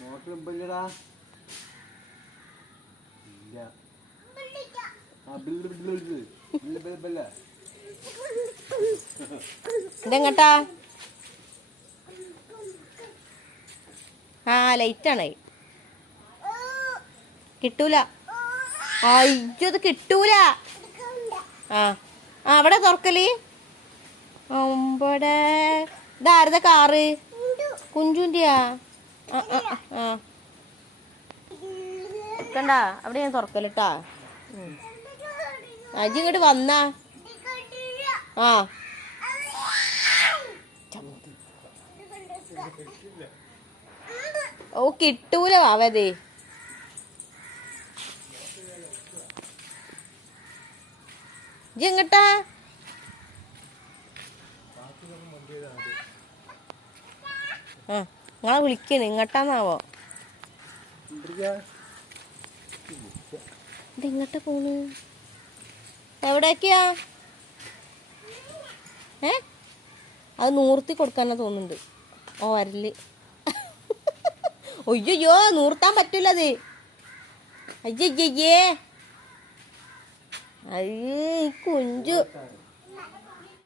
Motor ഇല്ലടാ. ഇല്ല. ഇതെങ്ങട്ടാ? ആ ലൈറ്റാണ്. കിട്ടൂല. അയ്യോ ഇത് കിട്ടൂല. ആ ആ അവിടെ തുറക്കൽ. ഒമ്പടെ ഇതാരത കാറ്? കുഞ്ചുന്റെയാ ആ അവിടെ ഞാൻ തുറക്കലിട്ടാ. അജി ഇങ്ങോട്ട് വന്നാ? ആ. ഓ കിട്ടൂല അവതേ ഇജ്ജ് ആ നിങ്ങളെ വിളിക്കണ് ഇങ്ങോട്ടാന്നാവോ? ഇത് ഇങ്ങോട്ട് പോണു. എവിടേക്കാ? ഏ? അത് നൂർത്തി കൊടുക്കാനാ തോന്നുന്നുണ്ട്. ഓ വരൽ ഒയ്യോ നൂർത്താൻ പറ്റില്ല അത് അയ്യയ്യേ അയ്യേ അയ്യേ കുഞ്ചു.